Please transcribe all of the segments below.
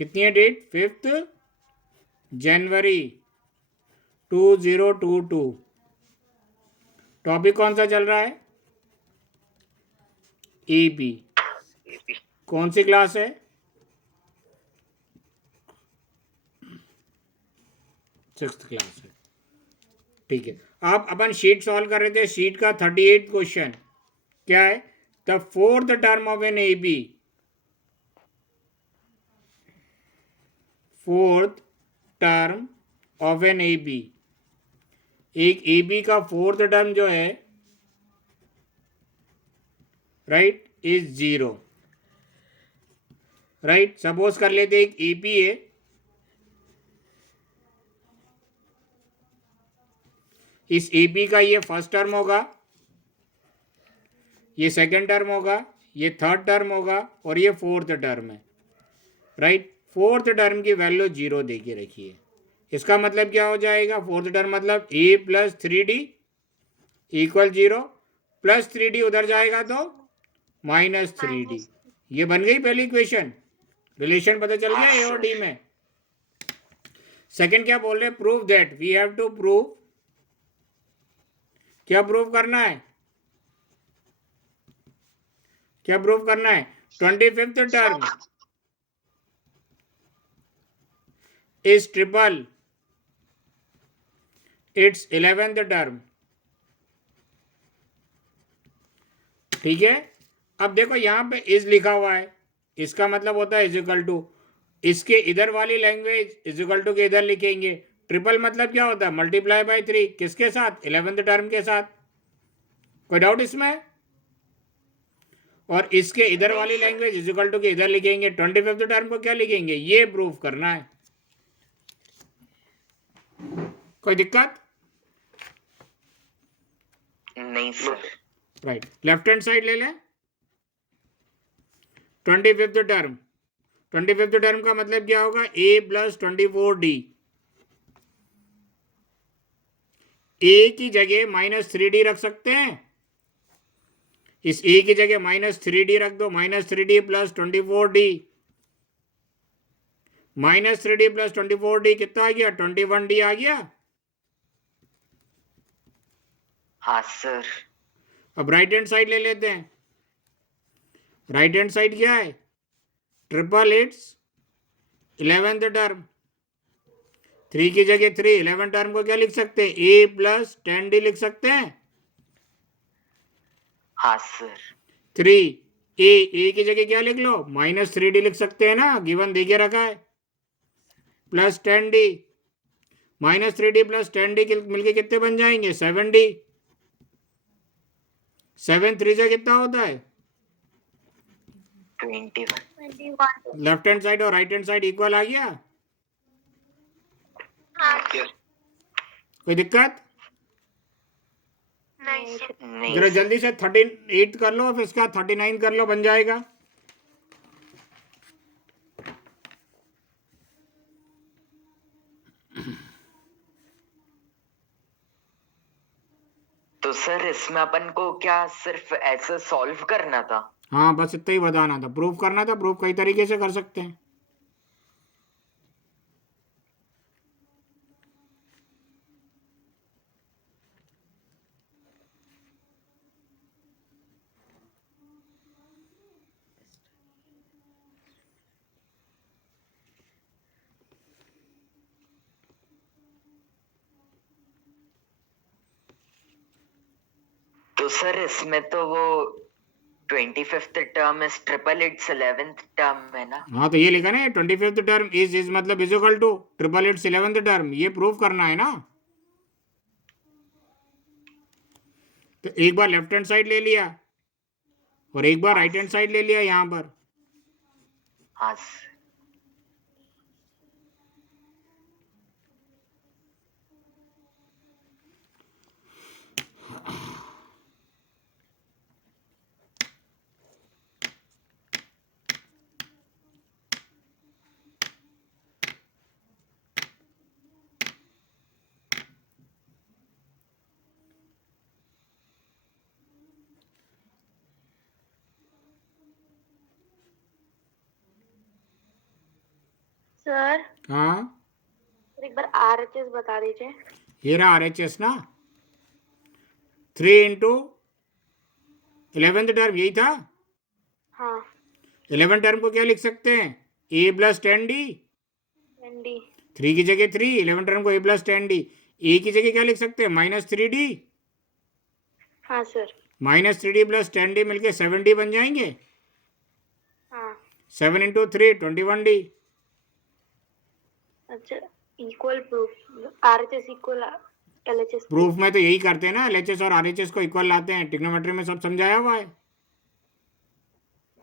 कितनी है डेट? 5 जनवरी 2022। टॉपिक कौन सा चल रहा है? एबी। कौन सी क्लास है? 6th क्लास है। ठीक है, आप अपन शीट सॉल्व कर रहे थे। शीट का 38 क्वेश्चन क्या है? The fourth term of an A B, fourth term of an A B, एक ए बी का फोर्थ टर्म जो है, राइट, इज 0। राइट, सपोज कर लेते एक ए पी है, इस ए पी का ये फर्स्ट टर्म होगा, ये सेकंड टर्म होगा, ये थर्ड टर्म होगा और ये फोर्थ टर्म है। राइट, फोर्थ टर्म की वैल्यू 0 दे के रखिए। इसका मतलब क्या हो जाएगा? फोर्थ टर्म मतलब ए plus 3d equal 0, plus 3d उधर जाएगा तो माइनस 3d। ये बन गई पहली इक्वेशन। रिलेशन पता चल गया ए और डी में। सेकंड क्या बोल रहे? Prove that, we have to prove, क्या प्रूव करना है? क्या प्रूव करना है? 25th term is triple its 11th term. ठीक है, अब देखो यहां पे इज लिखा हुआ है, इसका मतलब होता है इज इक्वल टू, इसके इधर वाली लैंग्वेज इज इक्वल टू के इधर लिखेंगे। ट्रिपल मतलब क्या होता है? मल्टीप्लाई बाय 3, किसके साथ? 11th टर्म के साथ। कोई डाउट इसमें? और इसके इधर वाली लैंग्वेज इज इक्वल टू के इधर लिखेंगे। 25th टर्म को क्या लिखेंगे? ये प्रूफ करना है। कोई दिक्कत? नहीं sir. Right, left hand side ले लें। 25th टर्म, 25th टर्म का मतलब क्या होगा? a plus 24d। a की जगह -3d रख सकते हैं, इस a की जगह -3d रख दो, -3d plus 24d, -3d plus 24d कितना आ गया? 21d आ गया। हाँ सर। अब राइट हैंड साइड ले लेते हैं। राइट हैंड साइड क्या है? ट्रिपल इट्स 11th टर्म, 3 की जगह 3, 11 टर्म को क्या लिख सकते हैं? a प्लस 10d लिख सकते हैं। हाँ सर। 3 a की जगह क्या लिख लो? -3d लिख सकते हैं ना, गिवन दे के रखा है, plus 10d, -3d plus 10d मिलके कितने बन जाएंगे? 7d। 7 3 से कितना होता है? 21। लेफ्ट हैंड साइड और राइट हैंड साइड इक्वल आ गया। कोई दिक्कत? नहीं जरा सर। जल्दी से 38 कर लो, फिर इसका 39 कर लो, बन जाएगा। तो सर इसमें अपन को क्या सिर्फ ऐसे सॉल्व करना था? हाँ, बस इतना ही बताना था, प्रूफ करना था। प्रूफ कई तरीके से कर सकते हैं। तो सर इसमें तो वो 25th term is triple its 11th term है ना? हाँ, तो ये लिखा ना, 25th टर्म इज मतलब is equal to triple its 11th term, ये प्रूफ करना है ना। तो एक बार लेफ्ट हैंड साइड ले लिया और एक बार राइट हैंड साइड ले लिया यहां पर। हाँ सर। सर हाँ, एक बार आरएचएस बता दीजिए। ये रहा RHS ना, 3 इंटू 11th टर्म, यही था। हाँ 11 टर्म को क्या लिख सकते हैं? ए प्लस 10D। एनडी 3 की जगह 3, 11 टर्म को ए प्लस 10D। ए की जगह क्या लिख सकते हैं? -3D। हाँ सर -3D प्लस 10D मिलके 7D बन जाएंगे। हाँ 7 इंटू 3 21D। अच्छा equal proof RHS equal LHS proof में तो यही करते हैं ना, LHS और RHS को इक्वल लाते हैं। ट्रिग्नोमेट्री में सब समझाया हुआ है।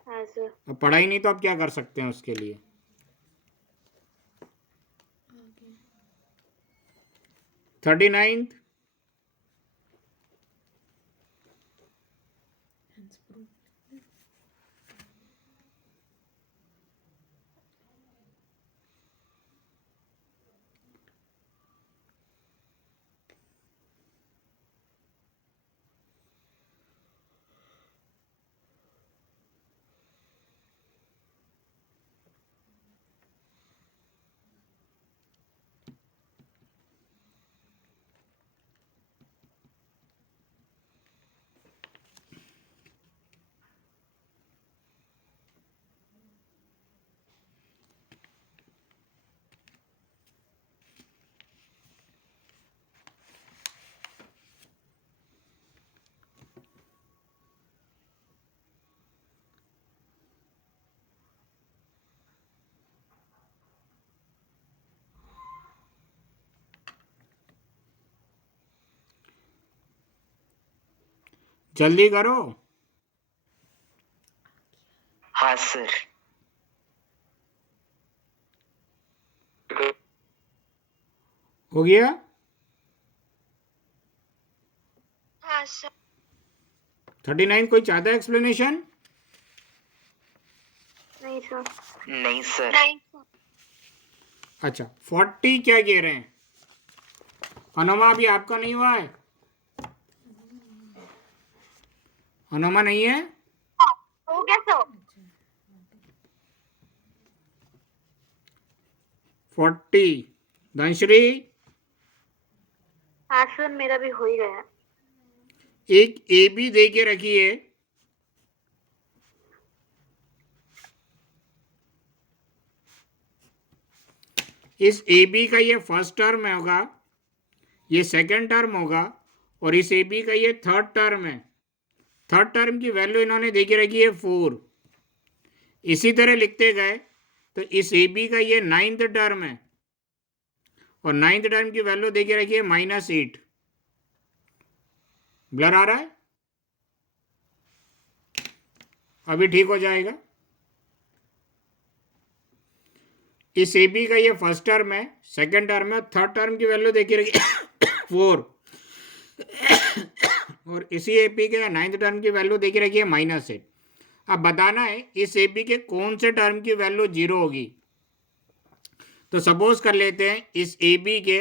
हाँ सर अब पढ़ाई नहीं तो अब क्या कर सकते हैं उसके लिए। 39th, जल्दी करो। हाँ सर। हो गया? हाँ सर 39 कोई चाहता है एक्सप्लेनेशन? नहीं सर नहीं सर। अच्छा, 40 क्या कह रहे हैं? अनुमा अभी आपका नहीं हुआ है? अनुमा नहीं है? हो गया सर 40 धनश्री, हाँ सर मेरा भी हो ही गया। एक ए बी दे के रखिए। इस ए बी का ये फर्स्ट टर्म होगा, ये सेकंड टर्म होगा, और इस ए बी का ये थर्ड टर्म है। थर्ड टर्म की वैल्यू इन्होंने दे के रखी है 4। इसी तरह लिखते गए तो इस ए बी का ये 9th टर्म है, और 9th टर्म की वैल्यू दे के रखी है -8। ब्लर आ रहा है? अभी ठीक हो जाएगा। इस ए बी का ये फर्स्ट टर्म है, सेकंड टर्म है, थर्ड टर्म की वैल्यू देखिए रखी 4, और इसी ए पी के 9th टर्म की वैल्यू देखिए रखी है -8। अब बताना है इस ए बी के कौन से टर्म की वैल्यू 0 होगी। तो सपोज कर लेते हैं इस ए बी के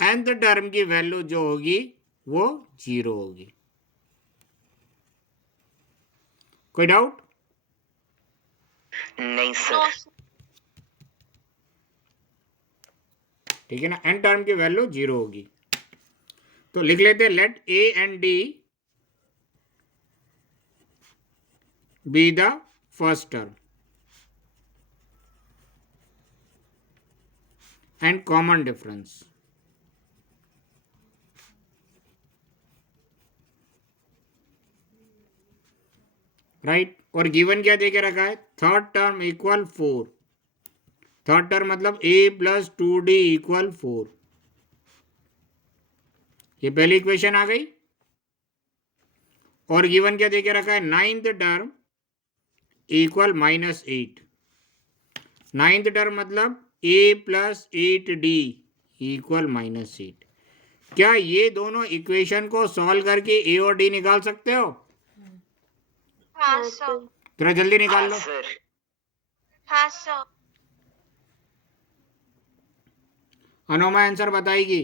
nth टर्म की वैल्यू जो होगी वो 0 होगी। कोई डाउट? नहीं सर। ठीक है ना, n टर्म की वैल्यू 0 होगी। तो लिख लेते हैं let a and d be the first term and common difference. Right, और गिवन क्या देके रखा है? Third term equal 4। Third term मतलब a प्लस 2d इक्वल 4। ये पहली इक्वेशन आ गई। और गिवन क्या देके रखा है? 9th term equal -8। 9th term मतलब a प्लस 8d इक्वल -8। क्या ये दोनों इक्वेशन को सॉल्व करके a और d निकाल सकते हो? हाँ सर थोड़ा जल्दी निकाल हाँ लो। सर। हाँ सर अनुमा आंसर बताएगी।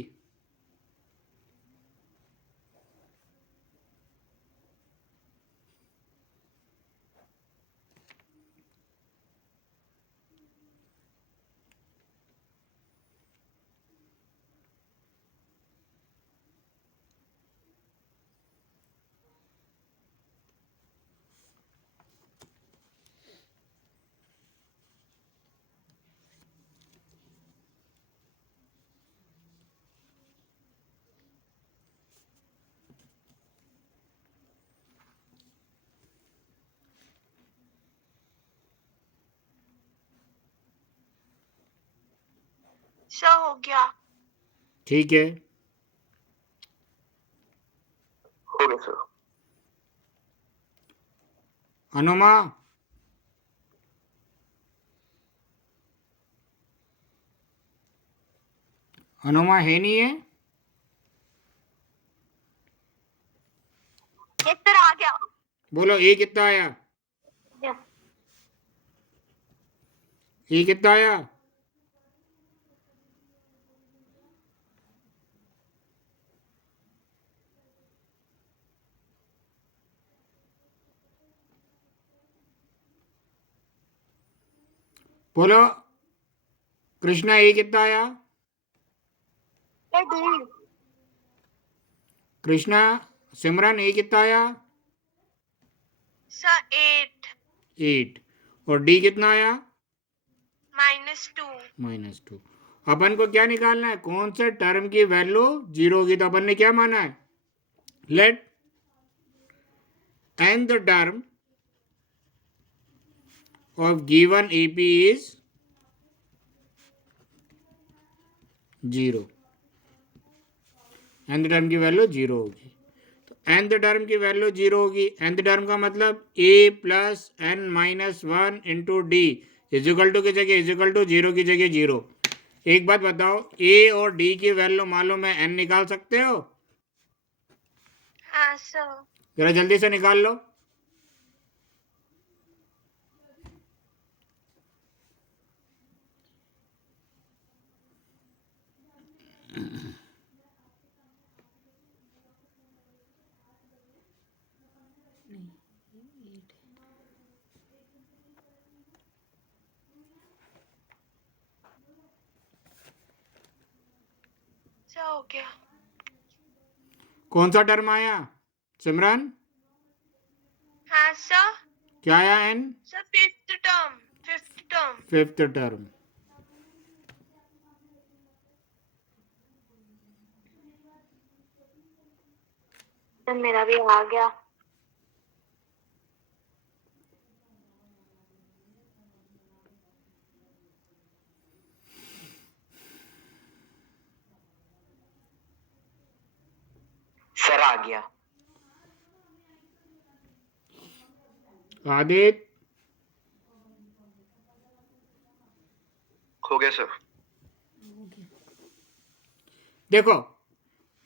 सर हो गया। ठीक है, हो गया सर। अनुमा अनुमा है नहीं है? ये सर आ गया। बोलो ए कितना आया? ए कितना आया? बोलो कृष्णा ए कितना आया? Sir D. Krishna Simran A कितना आया? सर 8 8। और डी कितना आया? -2। -2। अपन को क्या निकालना है? कौन से टर्म की वैल्यू जीरो होगी? तो अपन ने क्या माना है? Let n the term of given AP is 0। nth term की वैल्यू 0 होगी। तो nth टर्म की वैल्यू 0 होगी। nth टर्म का मतलब a plus n minus 1 into d is equal to की जगह इजिकल टू 0 की जगह 0। एक बात बताओ, a और d की वैल्यू मालूम है, n निकाल सकते हो? हाँ सर। जरा जल्दी से निकाल लो। सर हो गया। कौन सा टर्म आया सिमरन? हाँ सर। क्या आया? n sir fifth term. Fifth term. Sir मेरा भी आ गया। सर आ गया। आदित्य हो गया सर। देखो,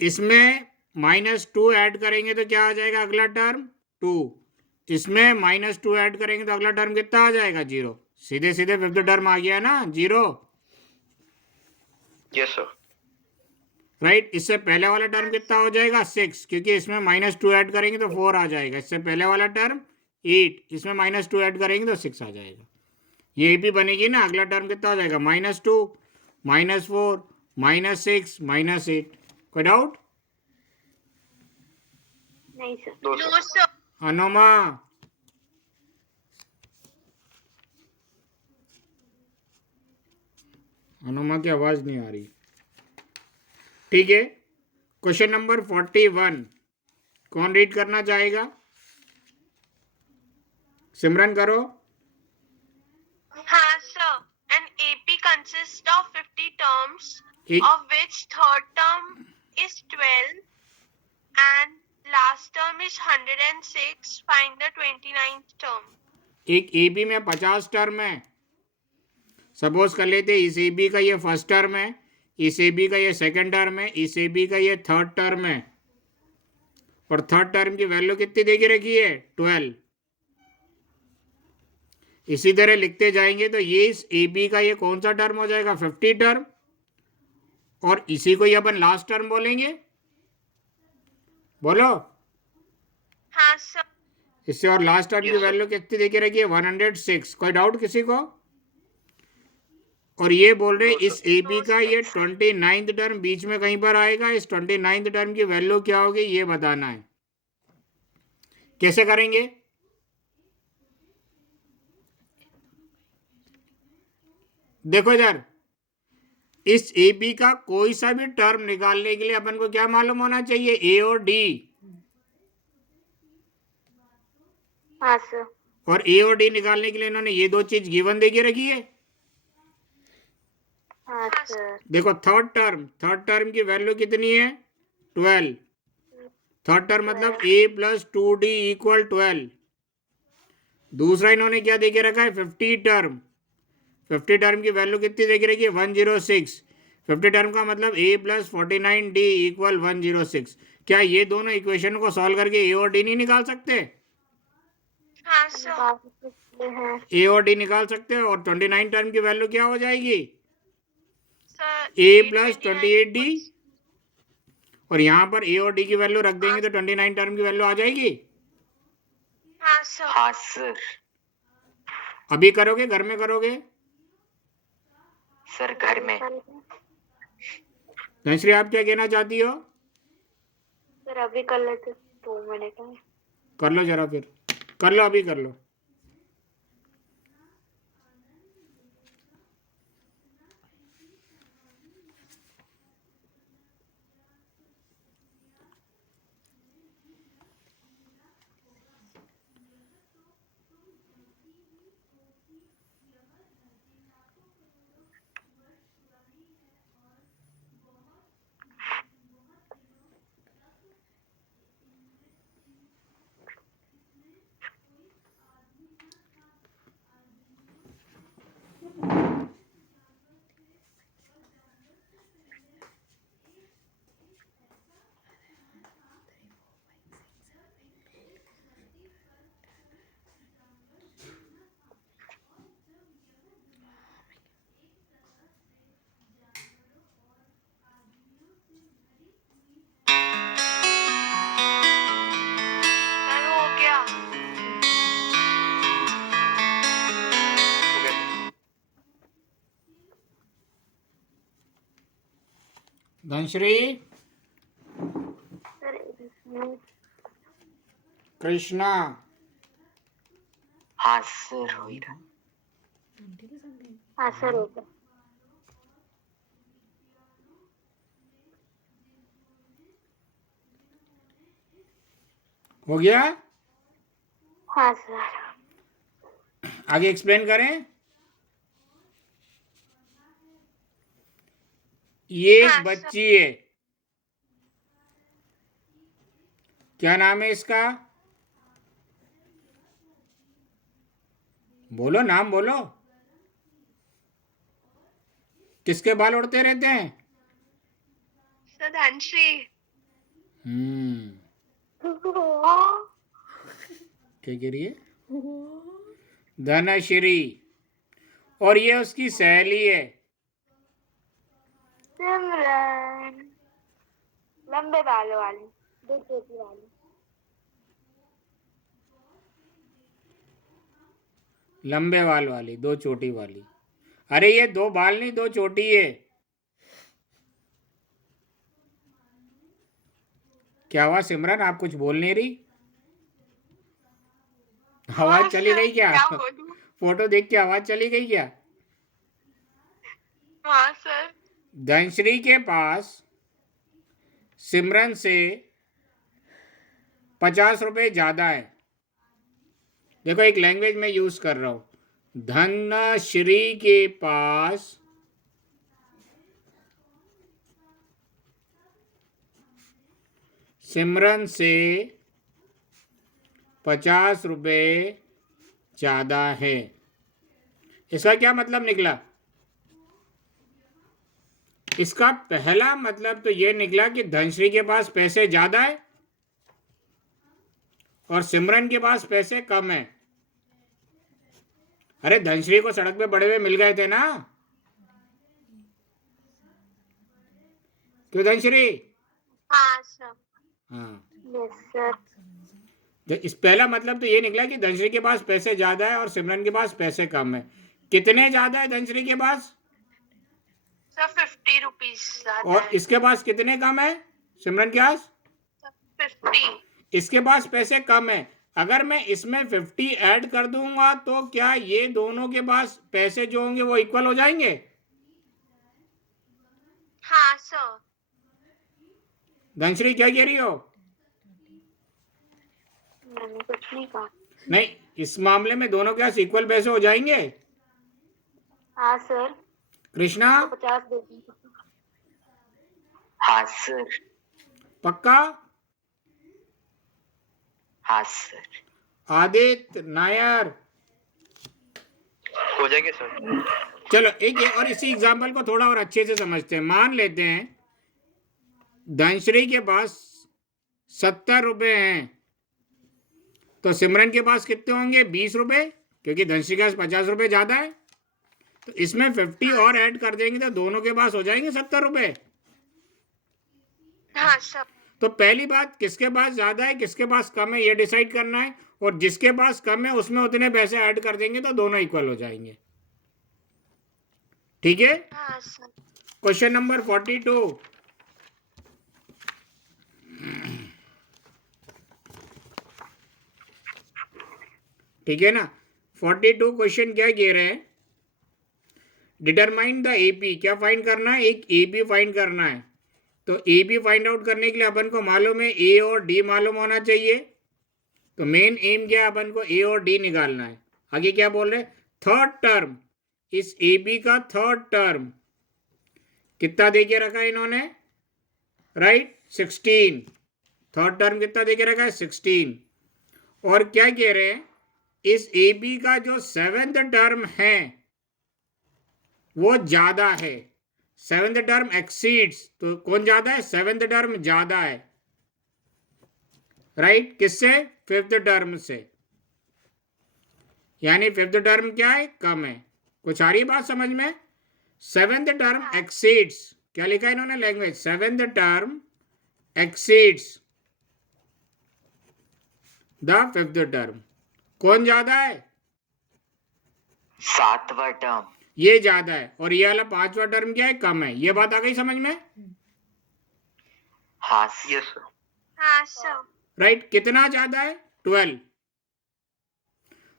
इसमें -2 ऐड करेंगे तो क्या आ जाएगा? अगला टर्म 2। इसमें -2 ऐड करेंगे तो अगला टर्म कितना आ जाएगा? 0। सीधे सीधे फिफ्थ टर्म आ गया ना, 0। Yes sir. राइट। इससे पहले वाला टर्म कितना हो जाएगा? 6, क्योंकि इसमें -2 ऐड करेंगे तो 4 आ जाएगा। इससे पहले वाला टर्म 8, इसमें -2 ऐड करेंगे तो 6 आ जाएगा। ये भी बनेगी ना। अगला टर्म कितना हो जाएगा? -2 -4 -6 -8। कोई डाउट? नहीं sir. No no sir. Anuma Anuma की आवाज नहीं आ रही। ठीक है, क्वेश्चन नंबर 41 कौन रीड करना चाहेगा? सिमरन करो। हाँ sir. An AP consists of 50 terms, एक of which third term is 12 and last term is 106. Find the 29th term. एक एबी में 50 टर्म है। सपोज कर लेते इस एबी का ये फर्स्ट टर्म है, इस एबी का ये सेकंड टर्म है, इस एबी का ये थर्ड टर्म है। और थर्ड टर्म की वैल्यू कितनी देगी रखी है? 12। इसी तरह लिखते जाएंगे तो ये इस ए बी का ये कौन सा टर्म हो जाएगा? 50 टर्म। और इसी को ही अपन लास्ट टर्म बोलेंगे। बोलो। हाँ सर। इससे और लास्ट टर्म की Yes, sir. वैल्यू कितनी देखी रखी है? 106। कोई डाउट किसी को? और ये बोल रहे No, इस ए बी का ये 29th टर्म बीच में कहीं पर आएगा। इस 29th टर्म की वैल्यू क्या होगी ये बताना है। कैसे करेंगे? देखो इधर, इस ए बी का कोई सा भी टर्म निकालने के लिए अपन को क्या मालूम होना चाहिए? ए और डी। हाँ सर। और ए और डी निकालने के लिए इन्होंने ये दो चीज गिवन दे के रखी है। हाँ सर। देखो थर्ड टर्म की वैल्यू कितनी है? 12। थर्ड टर्म मतलब a प्लस 2d इक्वल 12। दूसरा इन्होंने क्या देके रखा है? 50 टर्म की वैल्यू कितनी देके रखी है? 106। 50 टर्म का मतलब a प्लस 49d इक्वल 106। क्या ये दोनों इक्वेशन को सॉल्व करके a और d नहीं निकाल सकते? हाँ सर। हैं a और d निकाल सकते हैं। और 29 टर्म की वैल्यू क्या हो जाएगी? सर a ये प्लस 29 28d। और यहाँ पर a और d की वैल्यू रख देंगे तो 29 टर्म की वैल्यू आ जाएगी। हाँ सर। हाँ सर। अभी करोगे, घर में करोगे? सर घर में। धनश्री आप क्या कहना चाहती हो? सर अभी कर लेते 2 मिनट में। कर लो जरा, फिर कर लो, अभी कर लो। सर हो गया। धनश्री, सर इसमें कृष्णा, हाँ सर हो ही रहा। हाँ सर हो गया। हो गया? हाँ सर। आगे एक्सप्लेन करें। ये एक हाँ, बच्ची है, क्या नाम है इसका? बोलो, नाम बोलो। किसके बाल उड़ते रहते हैं? सर धनश्री। क्या कह रही है? धनश्री। और ये उसकी सहेली है। सिमरन लंबे बालों वाली, 2 चोटी वाली। लंबे बाल वाली, 2 चोटी वाली। अरे ये 2 बाल नहीं, 2 चोटी है। क्या हुआ सिमरन, आप कुछ बोल नहीं रही? आवाज हाँ, चली सर, गई क्या? क्या बोलूं? फोटो देख के आवाज चली गई क्या? हाँ सर। धनश्री के पास सिमरन से 50 रुपए ज्यादा है। देखो एक लैंग्वेज में यूज कर रहा हूं। धनश्री के पास सिमरन से 50 रुपए ज्यादा है। इसका क्या मतलब निकला? इसका पहला मतलब तो ये निकला कि धनश्री के पास पैसे ज्यादा है और सिमरन के पास पैसे कम है। अरे धनश्री को सड़क पे पड़े हुए मिल गए थे ना? क्यों धनश्री? हाँ सर। हाँ, यस सर। तो इस पहला मतलब तो ये निकला कि धनश्री के पास पैसे ज्यादा है और सिमरन के पास पैसे कम है। कितने ज्यादा है धनश्री के पास? सर 50 रुपीज ज्यादा और है। इसके पास कितने कम है? सिमरन के पास? 50। इसके पास पैसे कम है। अगर मैं इसमें 50 ऐड कर दूंगा तो क्या ये दोनों के पास पैसे जो होंगे वो इक्वल हो जाएंगे? हाँ सर। धनश्री क्या कह रही हो? मैंने कुछ नहीं कहा। नहीं, इस मामले में दोनों के पास इक्वल पैसे हो जाएंगे। हाँ सर। कृष्णा 50 दे दीजिए। हाँ सर, पक्का? हाँ सर, आदित्य नायर, हो जाएंगे सर। चलो एक ये और इसी एग्जाम्पल को थोड़ा और अच्छे से समझते हैं। मान लेते हैं धनश्री के पास 70 रुपए हैं, तो सिमरन के पास कितने होंगे? 20 रुपए, क्योंकि धनश्री के पास 50 रुपए ज्यादा है। तो इसमें 50 और ऐड कर देंगे तो दोनों के पास हो जाएंगे 70 रुपए। हाँ सर। तो पहली बात, किसके पास ज्यादा है किसके पास कम है ये डिसाइड करना है, और जिसके पास कम है उसमें उतने पैसे ऐड कर देंगे तो दोनों इक्वल हो जाएंगे। ठीक है। हाँ सर। Question number 42। ठीक है ना। 42 क्वेश्चन क्या कह रहे हैं? डिटरमाइन द एपी, क्या फाइंड करना है? एक एपी फाइंड करना है। तो एपी फाइंड आउट करने के लिए अपन को मालूम है ए और डी मालूम होना चाहिए। तो मेन एम क्या है? अपन को ए और डी निकालना है। आगे क्या बोल रहे हैं? थर्ड टर्म, इस एपी का थर्ड टर्म कितना दे के रखा है इन्होंने? राइट, 16। थर्ड टर्म कितना दे के रखा है? 16। और क्या कह रहे हैं? इस ए बी का जो सेवेंथ टर्म है वो ज्यादा है। सेवेंथ टर्म एक्सीड्स, तो कौन ज्यादा है? सेवेंथ टर्म ज्यादा है। राइट, किससे? फिफ्थ टर्म से। यानी फिफ्थ टर्म क्या है? कम है। कुछ आ रही है बात समझ में? सेवेंथ टर्म एक्सीड्स, क्या लिखा है इन्होंने language? Seventh term exceeds the fifth term. कौन ज्यादा है? सातवां टर्म। ये ज्यादा है। और ये वाला पांचवा टर्म क्या है? कम है। ये बात आ गई समझ में? हाँ यस सर, सर। हाँ सर। राइट, कितना ज्यादा है? 12।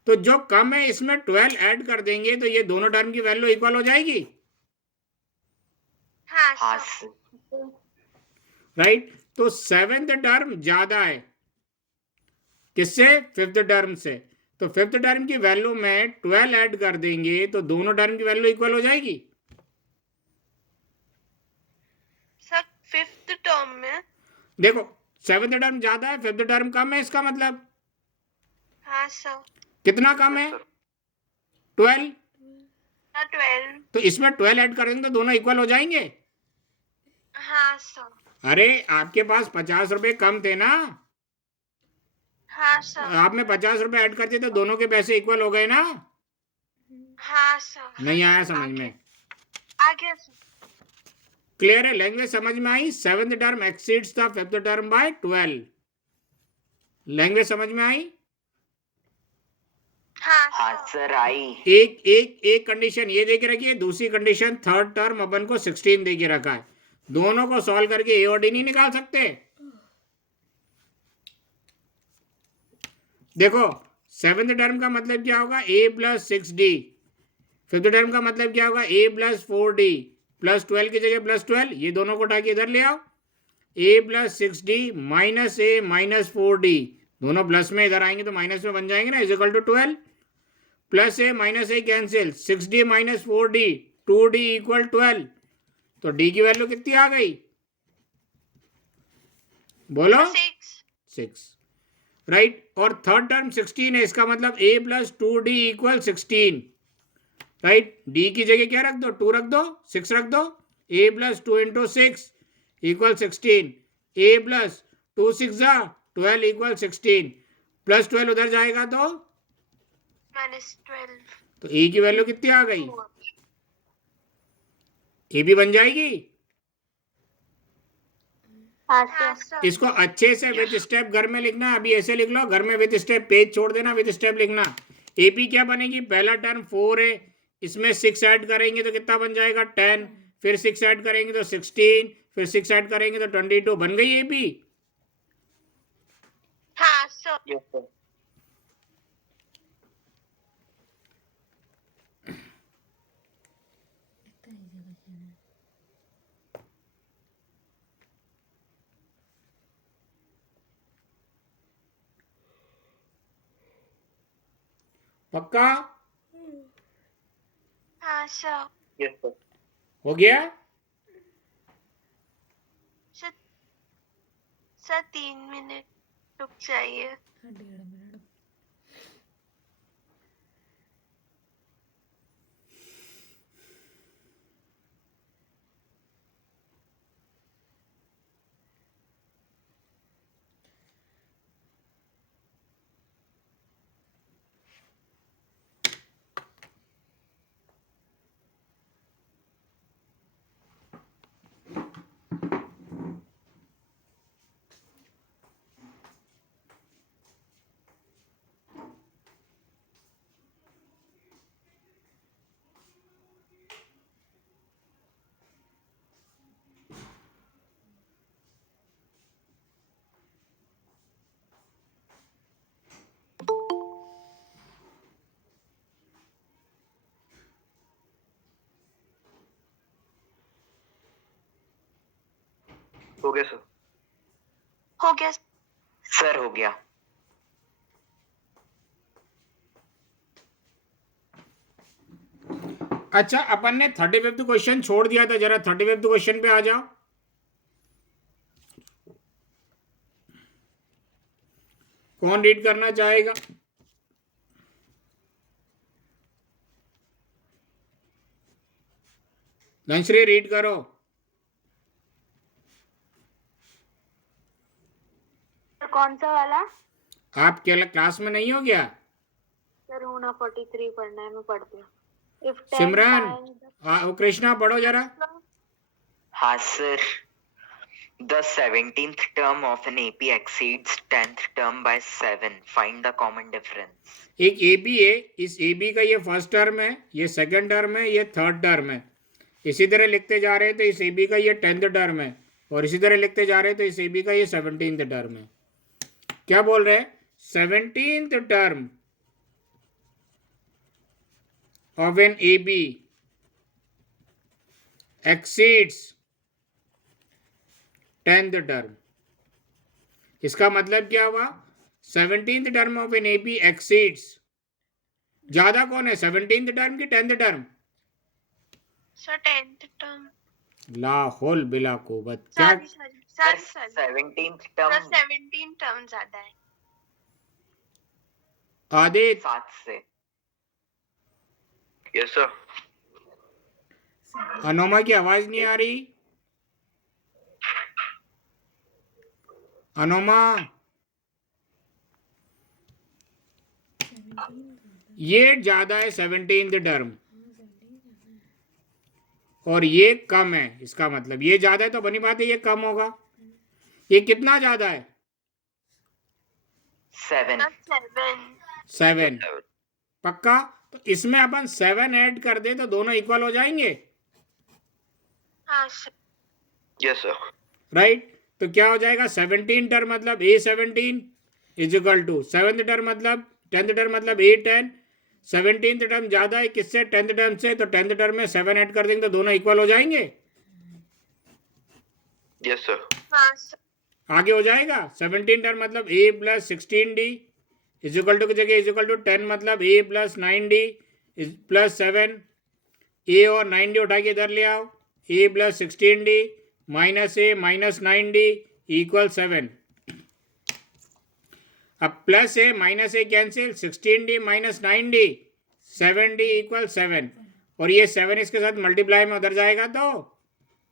तो जो कम है इसमें 12 ऐड कर देंगे तो ये दोनों टर्म की वैल्यू इक्वल हो जाएगी। हाँ हाँ सर। सर, राइट, तो सेवेंथ टर्म ज्यादा है किससे? फिफ्थ टर्म से। तो फिफ्थ टर्म की वैल्यू में 12 ऐड कर देंगे तो दोनों टर्म की वैल्यू इक्वल हो जाएगी। सर फिफ्थ टर्म में। देखो, सेवेंथ टर्म ज्यादा है, फिफ्थ टर्म कम है, इसका मतलब हाँ सर। कितना कम है? 12। 12। तो इसमें 12 ऐड करेंगे तो दोनों इक्वल हो जाएंगे। हाँ सर। अरे आपके पास 50 रुपए कम थे ना, हाँ सर। आप में 50 रुपए ऐड करते तो दोनों के पैसे इक्वल हो गए ना। हाँ सर। नहीं आया समझ में? आगे सर। क्लियर है? लैंग्वेज समझ में आई? Seventh term exceeds the fifth term by 12। Language समझ में आई? हाँ हाँ सर। Sir I. एक कंडीशन ये दे के रखी है, दूसरी कंडीशन थर्ड टर्म अपन को 16 दे के रखा है। दोनों को सॉल्व करके ए और डी नहीं निकाल सकते? देखो, सेवेंथ टर्म का मतलब क्या होगा? ए प्लस 6d। फिफ्थ टर्म का मतलब क्या होगा? ए प्लस 4d प्लस 12 की जगह प्लस 12, ये दोनों को उठा के इधर ले आओ। ए प्लस 6d माइनस ए माइनस 4d, दोनों प्लस में इधर आएंगे तो माइनस में बन जाएंगे ना, is equal to 12। Plus a minus a cancel, 6d minus 4d, 2d equal 12। तो d की वैल्यू कितनी आ गई? बोलो। 6। राइट, और थर्ड टर्म 16 है, इसका मतलब a plus 2d equal 16। Right, d की जगह क्या रख दो? 2 रख दो, 6 रख दो। a plus 2 into 6 equal 16। a plus 2 6 12 equal 16। Plus 12 उधर जाएगा तो -12। तो a की वैल्यू कितनी आ गई? a भी बन जाएगी। हाँ हाँ सर। सर। इसको अच्छे से विद स्टेप घर में लिखना। अभी ऐसे लिख लो, घर में विद स्टेप पेज छोड़ देना, विद स्टेप लिखना। एपी क्या बनेगी? पहला टर्म 4 है, इसमें 6 ऐड करेंगे तो कितना बन जाएगा? 10। फिर 6 ऐड करेंगे तो 16, फिर 6 ऐड करेंगे तो 22। बन गई एपी। हाँ सर। Yes sir. पक्का? हाँ सर। Yes sir. हो गया? सर सर 3 मिनट रुक जाइए। हो गया सर। हो गया सर हो गया। अच्छा, अपन ने 35th क्वेश्चन छोड़ दिया था, जरा 35th क्वेश्चन पे आ जाओ। कौन रीड करना चाहेगा? धनश्री रीड करो। कौन सा वाला? आप क्या क्लास में नहीं हो गया? सर हूँ ना, 43 पढ़ना है, मैं पढ़ती हूँ। If 10 सिमरन, times कृष्णा पढ़ो जरा। हाँ sir. The 17th term of an AP exceeds 10th term by 7. Find the common difference. एक AB है, इस AB का ये फर्स्ट टर्म है, ये सेकंड टर्म है, ये थर्ड टर्म है। इसी तरह लिखते जा रहे हैं तो इस AB का ये 10th टर्म है, और इसी तरह लिखते जा रहे हैं तो इस AB का ये 17th टर्म है। क्या बोल रहे हैं? 17th term of an AB exceeds 10th term. इसका मतलब क्या हुआ? 17th term of an AB exceeds, ज्यादा कौन है, 17th टर्म की 10th term? Sir 10th term. Lahaul बिला कुव्वत। क्या? Sorry 17th sir term 17 term ज्यादा है। आदित्य, 7 से। Yes sir. अनोमा की आवाज नहीं आ रही। अनोमा, ये ज्यादा है 17th टर्म, और ये कम है। इसका मतलब ये ज्यादा है तो बनी बात है ये कम होगा। ये कितना ज्यादा है? 7। 7। पक्का? तो इसमें अपन 7 ऐड कर दे तो दोनों इक्वल हो जाएंगे। हाँ सर। Yes sir. राइट? तो क्या हो जाएगा? 17 टर्म मतलब A17 is equal to 7th term मतलब 10th टर्म मतलब A10। 17th टर्म ज्यादा है किससे? 10th टर्म से। तो 10th टर्म में 7 ऐड कर देंगे तो दोनों इक्वल हो जाएंगे। Yes sir. हाँ सर। आगे हो जाएगा 17 टर्म मतलब A plus 16D is equal to की जगह इज इक्वल टू 10 मतलब A plus 9D plus 7। A और 9D उठा के इधर ले आओ। A plus 16D minus A minus 9D equal 7। अब plus A minus A cancel, 16D minus 9D 7D equal 7। और ये 7 इसके साथ मल्टीप्लाई में उधर जाएगा तो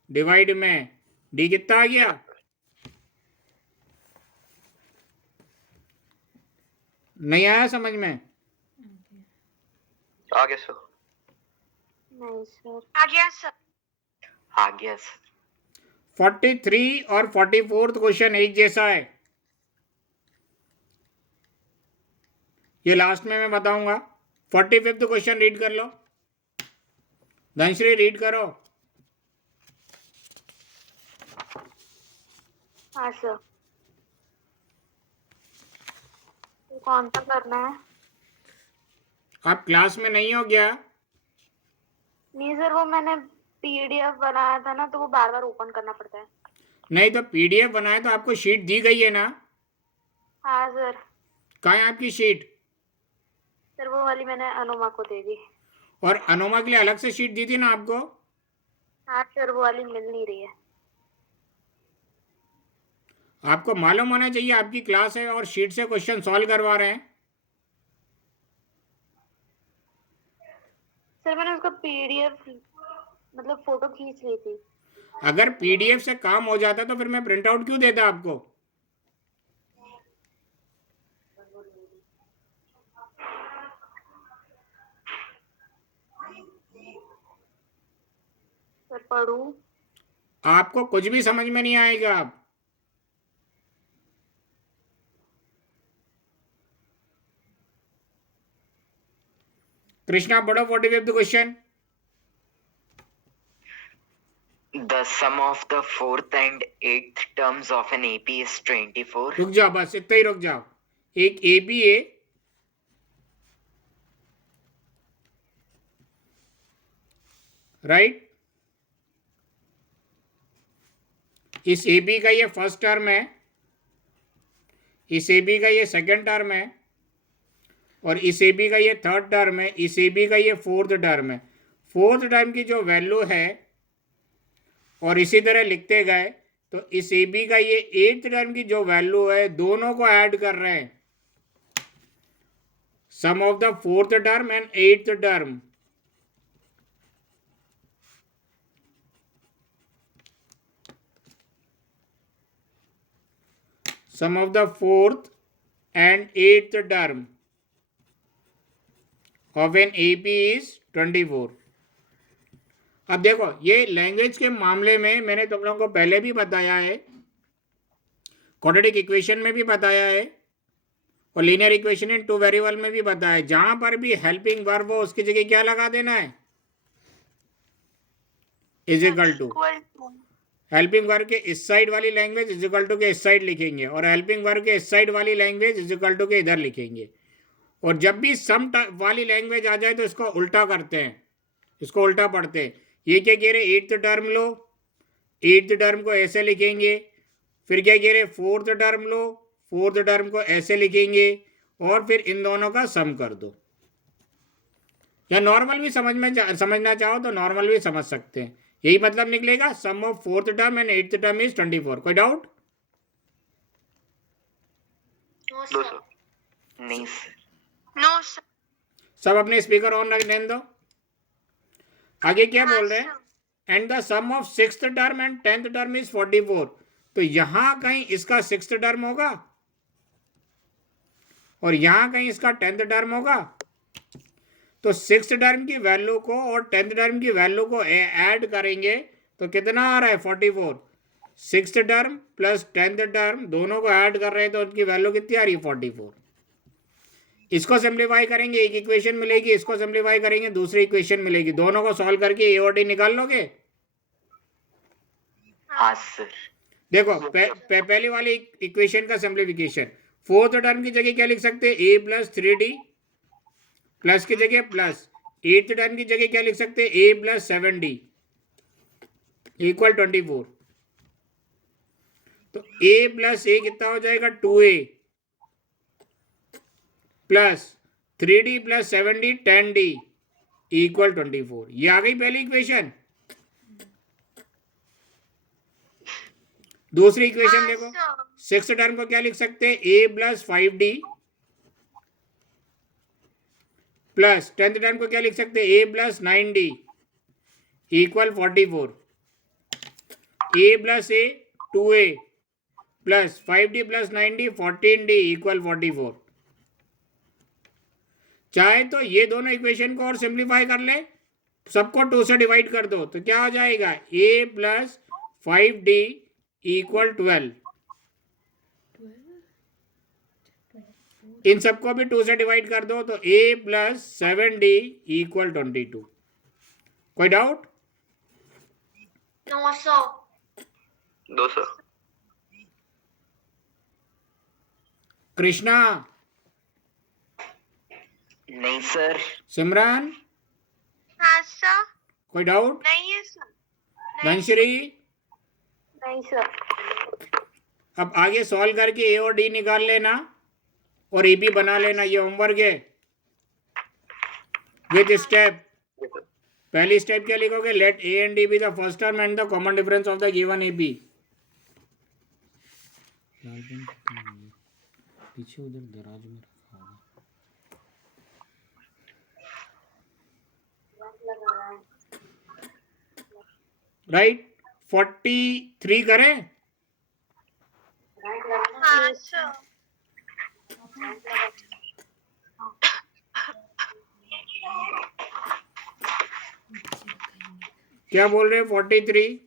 डिवाइड में D कितना आ गया? नहीं आया समझ में? आ गया सर। नहीं सर। आ गया सर। आ गया सर। 43 और 44th क्वेश्चन एक जैसा है। ये लास्ट में मैं बताऊंगा। 45th क्वेश्चन रीड कर लो। धनश्री रीड करो। हाँ सर। तो कौन सा करना है? आप क्लास में नहीं हो गया? नहीं सर, वो मैंने PDF बनाया था ना, तो वो बार बार ओपन करना पड़ता है। नहीं तो PDF बनाए तो आपको शीट दी गई है ना? हाँ सर। कहाँ है आपकी शीट? सर वो वाली मैंने अनुमा को दे दी। और अनोमा के लिए अलग से शीट दी थी ना आपको? हाँ सर, वो वाली मिल नहीं रही है। आपको मालूम होना चाहिए आपकी क्लास है और शीट से क्वेश्चन सॉल्व करवा रहे हैं। सर मैंने उसका पीडीएफ मतलब फोटो खींच ली थी। अगर पीडीएफ से काम हो जाता तो फिर मैं प्रिंट आउट क्यों देता आपको? सर पढ़ूं? आपको कुछ भी समझ में नहीं आएगा। आप कृष्णा पढ़ो 45th question. The sum of the fourth and eighth terms of an AP is 24. रुक जाओ, बस इतना ही रुक जाओ। एक एबी है, राइट? इस एबी का ये फर्स्ट टर्म है, इस एबी का ये सेकंड टर्म है, और इस एबी का ये थर्ड टर्म है, इस एबी का ये फोर्थ टर्म है। फोर्थ टर्म की जो वैल्यू है और इसी तरह लिखते गए तो इस एबी का ये एट्थ टर्म की जो वैल्यू है, दोनों को ऐड कर रहे हैं। Sum of the fourth term and eighth term. Sum of the fourth and eighth term of an AP is 24। अब देखो, ये लैंग्वेज के मामले में मैंने तुम लोगों को पहले भी बताया है, क्वाड्रेटिक इक्वेशन में भी बताया है, और linear equation in two variable में भी बताया है। जहां पर भी हेल्पिंग वर्ब हो उसकी जगह क्या लगा देना है? Is equal to. Equal to. Helping verb के इस साइड वाली लैंग्वेज इज इक्वल टू के इस साइड लिखेंगे, और हेल्पिंग वर्ब के इस साइड वाली लैंग्वेज इज इक्वल टू के इधर लिखेंगे। और जब भी सम वाली लैंग्वेज आ जाए तो इसको उल्टा करते हैं, इसको उल्टा पढ़ते हैं। ये क्या कह रहे, एट्थ टर्म लो, एट्थ टर्म को ऐसे लिखेंगे। फिर क्या कह रहे, फोर्थ टर्म लो, फोर्थ टर्म को ऐसे लिखेंगे, और फिर इन दोनों का सम कर दो। या नॉर्मल भी समझना चाहो तो नॉर्मल भी समझ सकते हैं। यही मतलब निकलेगा, sum of fourth term and eighth term is 24। कोई डाउट? No, दो sir. सौ नहीं सर। No, sir. सब अपने स्पीकर ऑन रखने दो। आगे क्या हाँ, बोल रहे हैं? sir. And the sum of sixth term and 10th term is 44। तो यहां कहीं इसका सिक्स्थ टर्म होगा और यहां कहीं इसका 10th टर्म होगा। तो सिक्स्थ टर्म की वैल्यू को और 10th टर्म की वैल्यू को ऐड करेंगे तो कितना आ रहा है? 44। Sixth term plus 10th term दोनों को ऐड कर रहे हैं तो उनकी वैल्यू कितनी आ रही है? 44। इसको सिंप्लीफाई करेंगे, एक इक्वेशन मिलेगी, इसको सिंप्लीफाई करेंगे, दूसरी इक्वेशन मिलेगी। दोनों को सॉल्व करके ए और डी निकाल लोगे? हाँ सर। देखो, पहली वाली इक्वेशन का सिंप्लीफिकेशन, फोर्थ टर्म की जगह क्या लिख सकते हैं? ए प्लस 3d, प्लस की जगह प्लस। एट्थ टर्म की जगह क्या लिख सकते हैं? ए प्लस 7d इक्वल 24। तो a प्लस ए कितना हो जाएगा? 2a plus 3d plus 7d 10d equal 24। ये आ गई पहली इक्वेशन। दूसरी इक्वेशन हाँ, देखो, sir. सिक्स टर्म को क्या लिख सकते हैं? a plus 5d plus 10th term को क्या लिख सकते हैं? a plus 9d equal 44। a plus a 2a plus 5d plus 9d 14d equal 44। चाहे तो ये दोनों इक्वेशन को और सिंप्लीफाई कर ले, सबको 2 से डिवाइड कर दो तो क्या हो जाएगा? a plus 5d equal 12। इन सबको भी 2 से डिवाइड कर दो तो a प्लस 7d इक्वल 22। कोई डाउट? No, sir. दो सौ कृष्णा, नहीं सर। सिमरन, हाँ, sir. कोई डाउट? नहीं है, sir. नहीं. धनश्री, नहीं सर। अब आगे सॉल्व करके ए और डी निकाल लेना और ए बी बना लेना। ये होमवर्क है विद स्टेप। पहली स्टेप क्या लिखोगे? Let a and d be the first term and the common difference of the given A B. पीछे उधर दराज में रखा होगा। राइट, 43 करें? हाँ सर। क्या बोल रहे हैं? 43।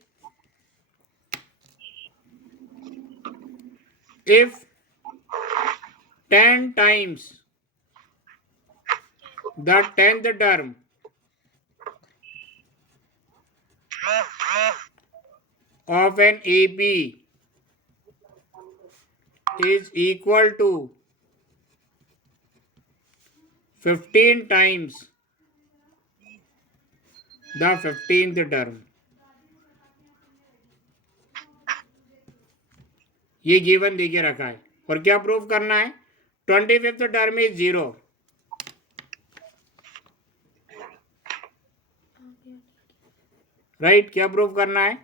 If 10 times the 10th term of an AP is equal to 15 times the 15th term, ये गिवन दे के रखा है और क्या प्रूफ करना है? 25th term is 0। राइट, क्या प्रूफ करना है?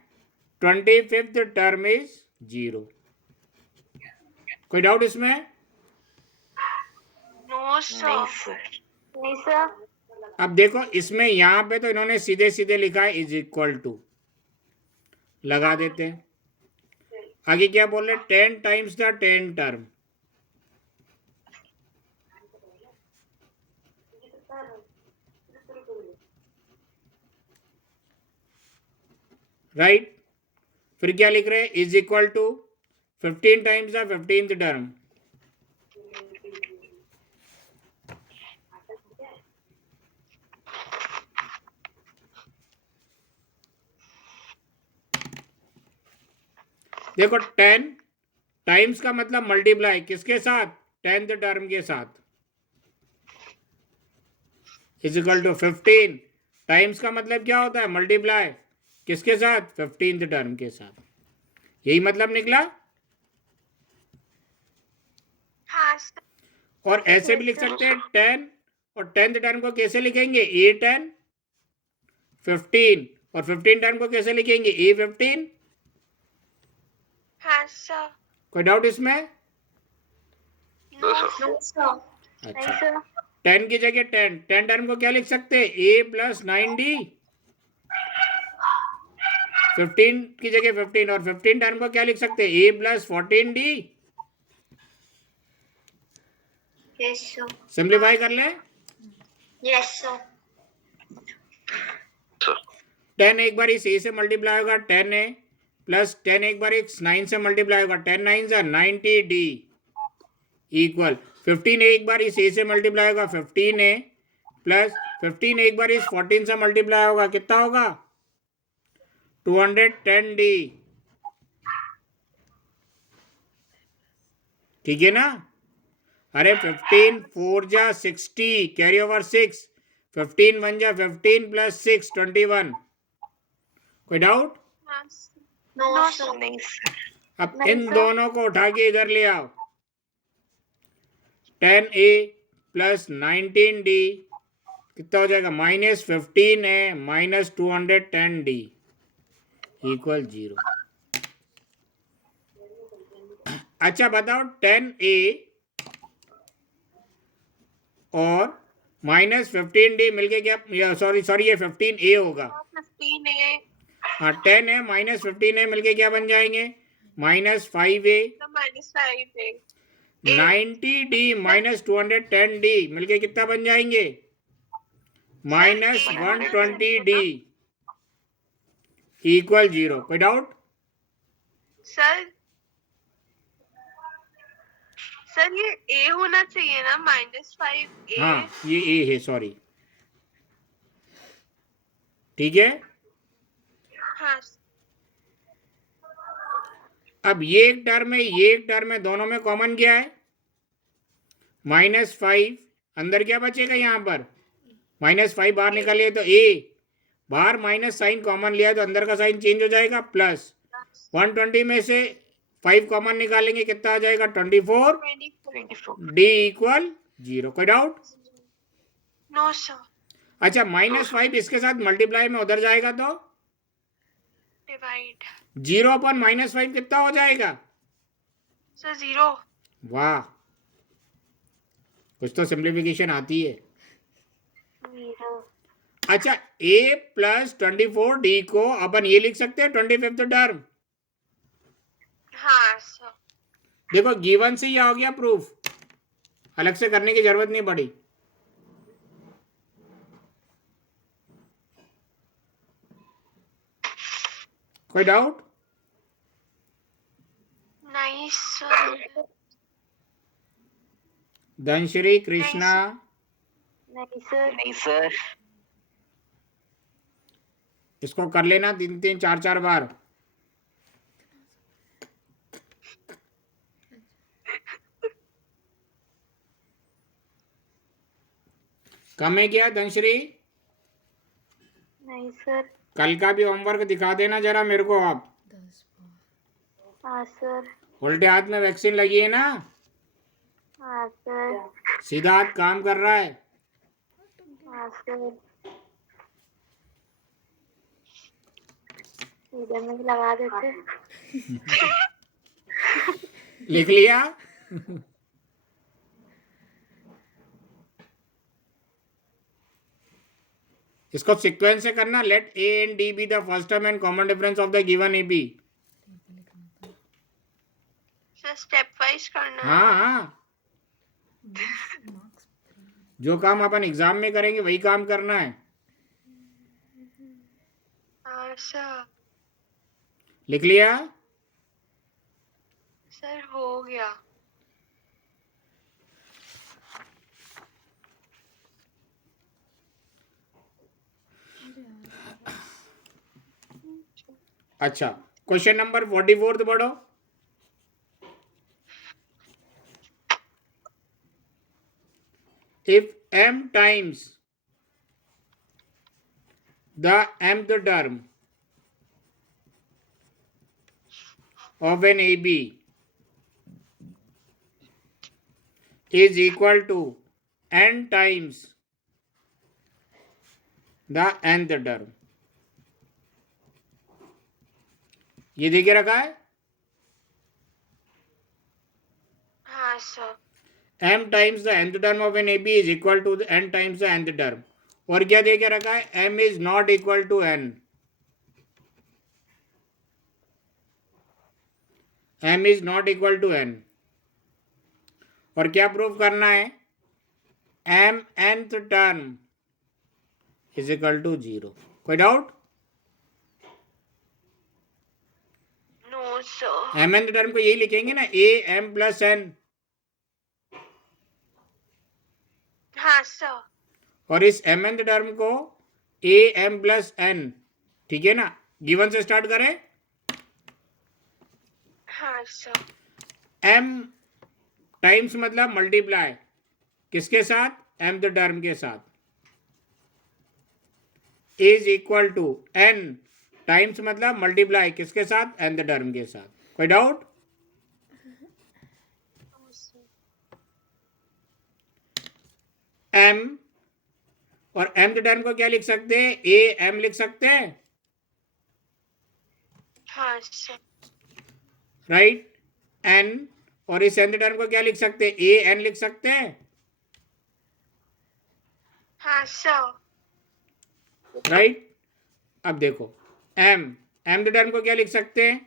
25th term is 0। कोई डाउट इसमें? No sir. नहीं सर। नहीं सर। अब देखो इसमें यहां पे तो इन्होंने सीधे सीधे लिखा है इज इक्वल टू, लगा देते हैं। आगे क्या बोल रहे? 10 टाइम्स द 10 टर्म। राइट, फिर क्या लिख रहे हैं? Is equal to 15 times the 15th term. देखो 10 टाइम्स का मतलब मल्टीप्लाई किसके साथ? 10th टर्म के साथ। इज इक्वल टू 15 टाइम्स का मतलब क्या होता है? मल्टीप्लाई किसके साथ? 15th टर्म के साथ। यही मतलब निकला। हाँ सर। और ऐसे भी लिख सकते हैं 10 और 10th टर्म को कैसे लिखेंगे? A10 15 और 15 टर्म को कैसे लिखेंगे? A15। हाँ सर। कोई डाउट इसमें? No no sir. नहीं अच्छा, सर। 10 की जगह 10 टर्म को क्या लिख सकते हैं? A plus 9D। 15 की जगह 15 और 15 टर्म को क्या लिख सकते हैं? A plus 14D। Yes sir. Simplify कर लें। Yes sir. 10 एक बार इस A से मल्टीप्लाई होगा 10A प्लस 10 एक बार इस 9 से मल्टीप्लाई होगा 10 9 जा 90D इक्वल 15 एक बार इस A से मल्टीप्लाई होगा 15A प्लस 15 एक बार इस 14 से मल्टीप्लाई होगा कितना होगा? 210D। ठीक है ना? अरे 15 4 जा 60 कैरी ओवर 6 15 1 जा 15 प्लस 6 21। कोई डाउट? No sir. नहीं सर। अब नहीं इन सर। दोनों को उठा के इधर ले आओ। 10A प्लस 19D कितना हो जाएगा? Minus 15A minus 210D equal 0। अच्छा बताओ 10A और माइनस 15D मिलके क्या? सॉरी ये 15A होगा। 15A हाँ 10 है माइनस 15A मिलके क्या बन जाएंगे? Minus 5A। तो -5A 90D माइनस 210D मिलके कितना बन जाएंगे? Minus 120D equal 0। कोई डाउट? सर ये A होना चाहिए ना -5A। हाँ ये A है, सॉरी। ठीक है, हाँ अब ये एक टर्म है ये एक टर्म है, दोनों में कॉमन क्या है? -5। अंदर क्या बचेगा? यहाँ पर -5 बाहर निकालिए तो A बाहर माइनस साइन कॉमन लिया तो अंदर का साइन चेंज हो जाएगा प्लस 120 में से 5 कॉमन निकालेंगे कितना आ जाएगा? 24 24। D equal 0। कोई डाउट? No sir. अच्छा -5 इसके साथ मल्टीप्लाई में उधर जाएगा तो डिवाइड 0/-5 कितना हो जाएगा? सर 0. वाह, कुछ तो सिंप्लीफिकेशन आती है। जीरो अच्छा, a + 24d को अपन ये लिख सकते हैं 25th टर्म। हाँ सर. देखो गिवन से ही आ गया प्रूफ, अलग से करने की जरूरत नहीं पड़ी। कोई डाउट? नहीं सर. धनश्री, कृष्णा, नहीं सर. नहीं सर. इसको कर लेना 3-3 4-4 बार। कम है क्या धनश्री? नहीं सर. कल का भी होमवर्क दिखा देना जरा मेरे को आप। हाँ सर. उल्टे हाथ में वैक्सीन लगी है ना, हाँ सर. सीधा हाथ काम कर रहा है। हाँ सर. सीधे में लगा देते. लिख लिया? इसको सीक्वेंस से करना। Let a and d be the first term and common difference of the given ab। Sir step wise करना है. हाँ हाँ, जो काम अपन एग्जाम में करेंगे वही काम करना है। हाँ सर. लिख लिया? सर हो गया. अच्छा, क्वेश्चन नंबर 44 पढ़ो। If m times the mth term of an AB is equal to n times the nth term, ये देखे रखा है। हाँ sir. m times the nth term of an AB is equal to the n times the nth term, और क्या दे के रखा है? m is not equal to n, m is not equal to n, और क्या प्रूफ करना है? m nth term is equal to 0। कोई doubt? No sir. m nth term को यही लिखेंगे ना, a m plus n, हाँ सर. और इस m nth टर्म को a m plus n, ठीक है ना। गिवन से स्टार्ट करें। हाँ सर. m टाइम्स मतलब मल्टीप्लाई, किसके साथ? mth टर्म के साथ, is equal to n times मतलब मल्टीप्लाई, किसके साथ? nth टर्म के साथ। कोई डाउट? m और mth टर्म को क्या लिख सकते हैं? a m लिख सकते हैं, हाँ सर. राइट। n और इस nth टर्म को क्या लिख सकते हैं? a n लिख सकते हैं, हाँ सर. राइट। अब देखो m mth टर्म को क्या लिख सकते हैं?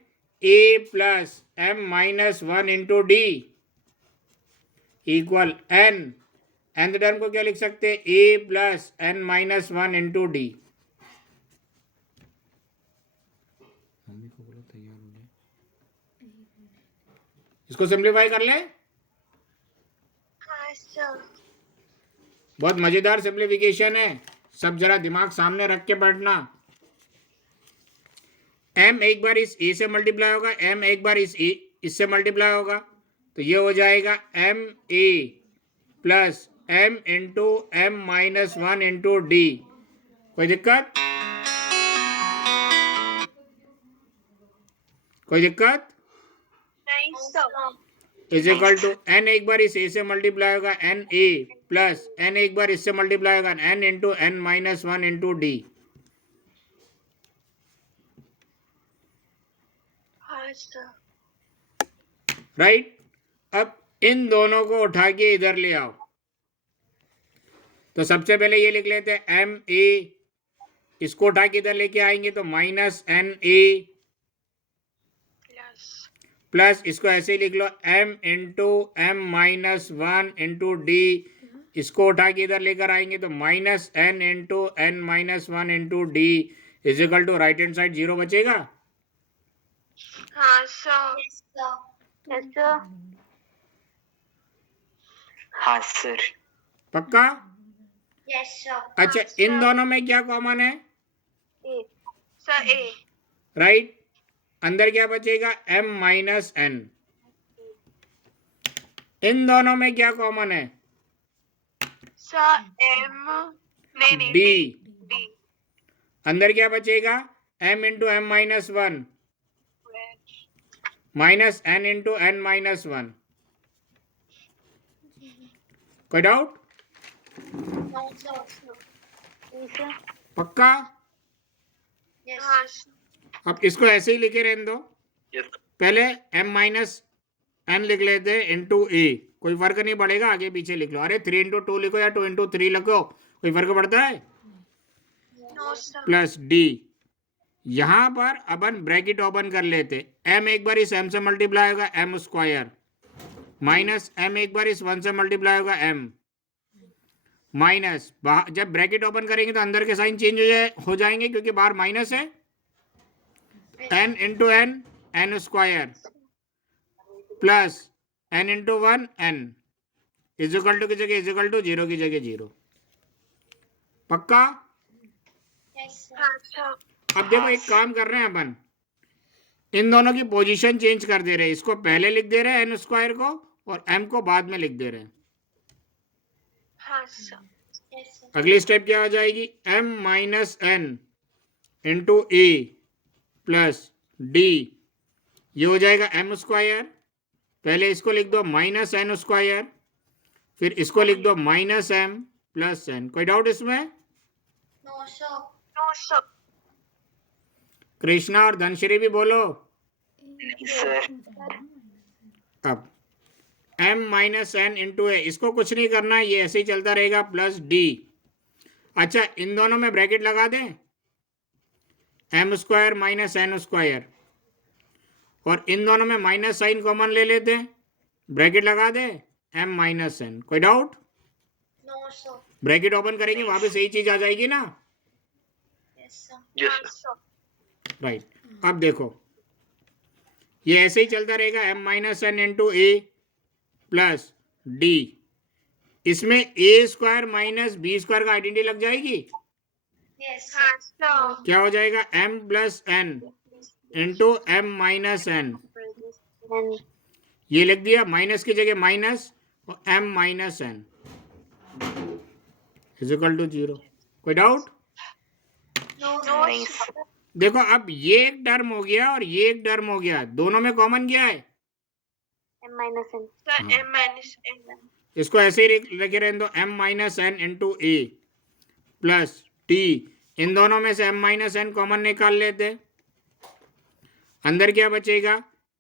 a plus m minus 1 into D equal n, nth term को क्या लिख सकते हैं? a plus n minus 1 into d. इसको सिंप्लीफाई कर ले। हाँ सर. बहुत मजेदार सिंप्लीफिकेशन है, सब जरा दिमाग सामने रख के पढ़ना। m एक बार इस a से मल्टीप्लाई होगा, m एक बार इससे मल्टीप्लाई होगा, तो ये हो जाएगा m a plus m into m minus 1 into d. कोई दिक्कत? कोई दिक्कत? नहीं sir. Is equal to n एक बार इस ए से मल्टीप्लाई होगा एन ए प्लस एन एक बार इससे मल्टीप्लाई होगा n into n minus one into d. हाँ सर. राइट. अब इन दोनों को उठा के इधर ले आओ. तो सबसे पहले ये लिख लेते हैं एम ए, इसको उठा के इधर लेके आएंगे तो माइनस एन ए प्लस इसको ऐसे ही लिख लो m into m minus one into d. इसको उठा के इधर लेकर आएंगे तो minus n into n minus one into d is equal to right hand side 0 बचेगा. हाँ सर. Yes sir. हाँ सर. पक्का. Yes sir. अच्छा इन दोनों में क्या कॉमन है. ए. Sir a. राइट. अंदर क्या बचेगा m माइनस एन. इन दोनों में क्या कॉमन है. Sir m. नहीं डी. डी. अंदर क्या बचेगा m into m minus one minus N into n minus one. कोई डाउट. पक्का. हाँ सर. अब इसको ऐसे ही लिखे रहने दो. यस. पहले m माइनस एन लिख लेते हैं इंटू ए. कोई फर्क नहीं पड़ेगा, आगे पीछे लिख लो. अरे 3 इंटू 2 लिखो या 2 इंटू 3 लिखो, कोई फर्क पड़ता है. No sir. Plus d. यहां पर अपन ब्रैकेट ओपन कर लेते. m एक बार इस m से मल्टीप्लाई होगा m स्क्वायर माइनस m एक बार इस 1 से मल्टीप्लाई होगा m माइनस जब ब्रैकेट ओपन करेंगे तो अंदर के साइन चेंज हो जाएंगे क्योंकि बाहर माइनस है. n into n n square plus n into one n is equal to की जगह इजिकल टू 0 की जगह 0. पक्का. हाँ सर. अब देखो एक काम कर रहे हैं अपन, इन दोनों की पोजीशन चेंज कर दे रहे हैं. इसको पहले लिख दे रहे हैं एन स्क्वायर को और m को बाद में लिख दे रहे हैं. हाँ सर. अगली स्टेप क्या हो जाएगी m minus N into a plus D. ये हो जाएगा m स्क्वायर. पहले इसको लिख दो माइनस एन स्क्वायर, फिर इसको लिख दो माइनस एम प्लस एन. कोई डाउट इसमें. No sir. कृष्णा और धनश्री भी बोलो. नहीं सर. अब m minus N into A, इसको कुछ नहीं करना है, ये ऐसे ही चलता रहेगा प्लस डी. अच्छा इन दोनों में ब्रैकेट लगा दें. m square minus n square और इन दोनों में माइनस साइन कॉमन ले लेते हैं. ब्रैकेट लगा दे m माइनस एन. कोई doubt. No sir. Bracket open करेंगे वापस यही चीज आ जाएगी ना. यस हाँ सर. सर. राइट. अब देखो ये ऐसे ही चलता रहेगा m minus N into a plus d. इसमें a square minus b square का आइडेंटिटी लग जाएगी. हाँ सर. क्या हो जाएगा m plus n into m minus n. ये लिख दिया, माइनस की जगह माइनस और m minus N is equal to 0. कोई डाउट. नहीं सर. देखो अब ये एक टर्म हो गया और ये एक टर्म हो गया, दोनों में कॉमन क्या है. M minus n. Sir m minus n. इसको ऐसे ही लिखे रहने दो m minus N into a plus t. इन दोनों में से m माइनस एन कॉमन निकाल लेते. अंदर क्या बचेगा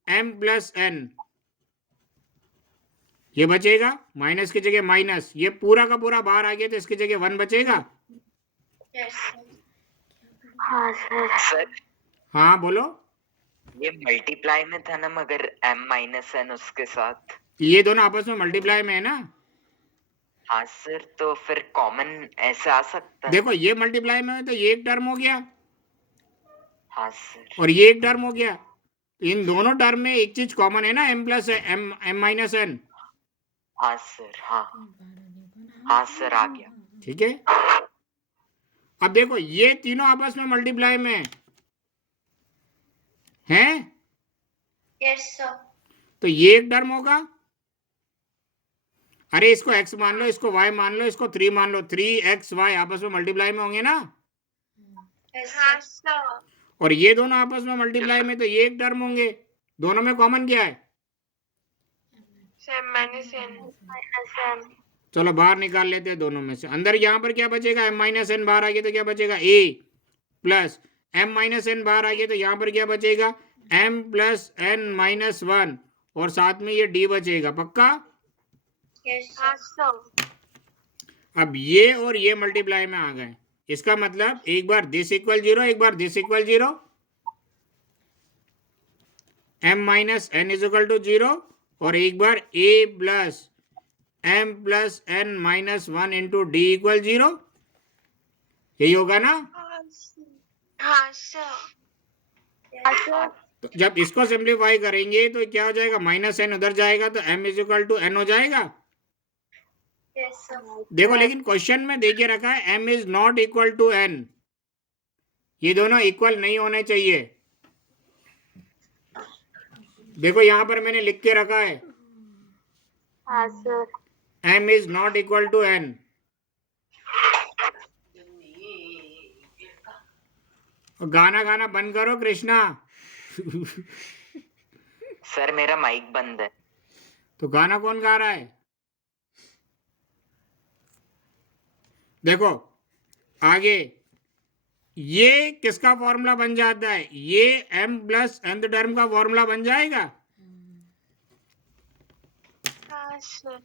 m प्लस एन. ये बचेगा माइनस की जगह माइनस, ये पूरा का पूरा बाहर आ गया तो इसकी जगह 1 बचेगा. हाँ सर. सर हाँ बोलो. ये मल्टीप्लाई में था ना, मगर m माइनस एन उसके साथ. ये दोनों आपस में मल्टीप्लाई में है ना. हाँ सर. तो फिर कॉमन ऐसे आ सकता है. देखो ये मल्टीप्लाई में है तो ये एक टर्म हो गया हाँ सर. और ये एक टर्म हो गया. इन दोनों टर्म में एक चीज कॉमन है ना, m plus m minus n. हाँ सर. हाँ. हाँ सर आ गया. ठीक है. अब देखो ये तीनों आपस में मल्टीप्लाई में हैं. Yes sir. तो ये एक टर्म होगा. अरे इसको x मान लो, इसको y मान लो, इसको 3 मान लो. 3xy आपस में मल्टीप्लाई में होंगे ना. हाँ सर. और ये दोनों आपस में मल्टीप्लाई में तो ये एक टर्म होंगे. दोनों में कॉमन क्या है. m minus n. Minus n. चलो बाहर निकाल लेते हैं दोनों में से। अंदर यहाँ पर क्या बचेगा, m माइनस एन बाहर आ गया तो क्या बचेगा, a plus m minus n बाहर आ गया तो यहाँ पर क्या बचेगा, m प्लस n माइनस 1 और साथ में ये d बचेगा। पक्का? हाँ सर। अब ये और ये मल्टीप्लाई में आ गए, इसका मतलब एक बार दिस इक्वल 0, एक बार this equal 0, m minus N is equal to 0 और एक बार a plus m plus n minus 1 into D equal 0। यही होगा ना? हाँ सर। अच्छा तो जब इसको सिंप्लीफाई करेंगे तो क्या हो जाएगा, माइनस एन उधर जाएगा तो m is equal to n हो जाएगा। देखो लेकिन क्वेश्चन में देखिए रखा है m is not equal to n, ये दोनों इक्वल नहीं होने चाहिए। देखो यहां पर मैंने लिख के रखा है हाँ sir. m is not equal to n। गाना गाना बंद करो कृष्णा। सर मेरा माइक बंद है। तो गाना कौन गा रहा है? देखो आगे ये किसका फॉर्मूला बन जाता है, ये m प्लस nth टर्म का फॉर्मूला बन जाएगा। हाँ सर।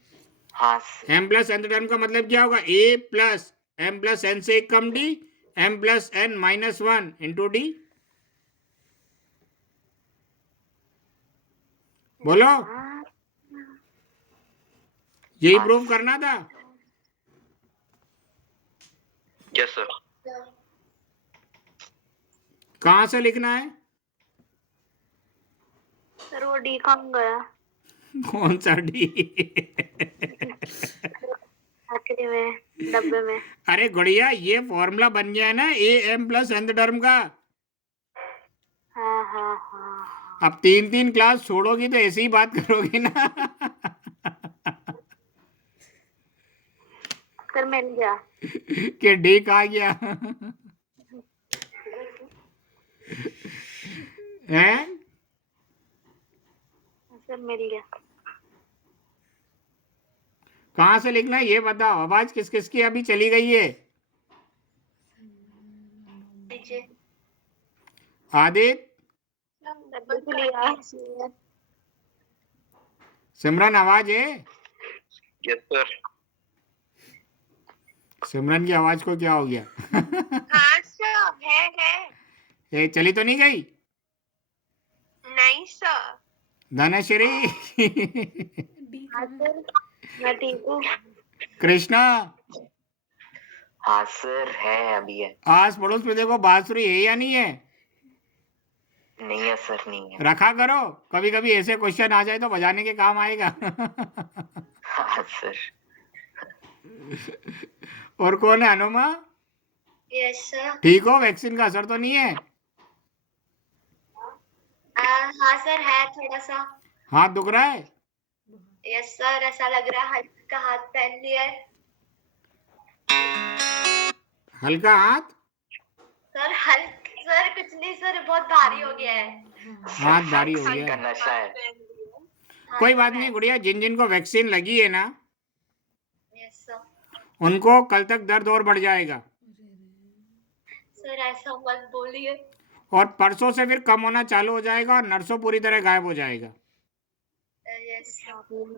हाँ sir. m plus nth term का मतलब क्या होगा, a plus m plus n से एक कम d, m plus n minus 1 into D. बोलो, यही प्रूव करना था। Yes sir. कहां से लिखना है? सर वो डी कहाँ गया? कौन सा डी? आखिरी में डब्बे में। अरे गुड़िया ये फॉर्मूला बन गया है ना a m plus nth term का। हाँ हाँ हाँ। अब 3 क्लास छोड़ोगी तो ऐसी ही बात करोगी ना। सर मिल गया। कि डी कहा गया हैं? सर मिल गया। कहाँ से लिखना है ये बताओ। आवाज किस किस की अभी चली गई है? आदित्य, सिमरन आवाज है? Yes sir. सिमरन की आवाज को क्या हो गया? हाँ सर, है। ये चली तो नहीं गई? नहीं सर। धनश्री, हाँ सर मैं ठीक हूँ। कृष्णा, हाँ सर है, अभी है। आस पड़ोस में देखो बांसुरी है या नहीं है? नहीं है सर, नहीं है। रखा करो, कभी कभी ऐसे क्वेश्चन आ जाए तो बजाने के काम आएगा। हाँ सर। और कौन है? अनुमा, यस सर। ठीक हो? वैक्सीन का असर तो नहीं है? हाँ सर, है थोड़ा सा। हाथ दुख रहा है? यस सर, ऐसा लग रहा है हल्का हाथ पहन लिया है। हल्का हाथ? सर कुछ नहीं सर, बहुत भारी हो गया है। हाथ भारी हो वैक्सीन गया का है। नशा है। कोई बात नहीं गुड़िया, जिन जिन को वैक्सीन लगी है ना यस सर। उनको कल तक दर्द और बढ़ जाएगा सर ऐसा मत बोलिए। और परसों से फिर कम होना चालू हो जाएगा और नर्सों पूरी तरह गायब हो जाएगा। Yes sir.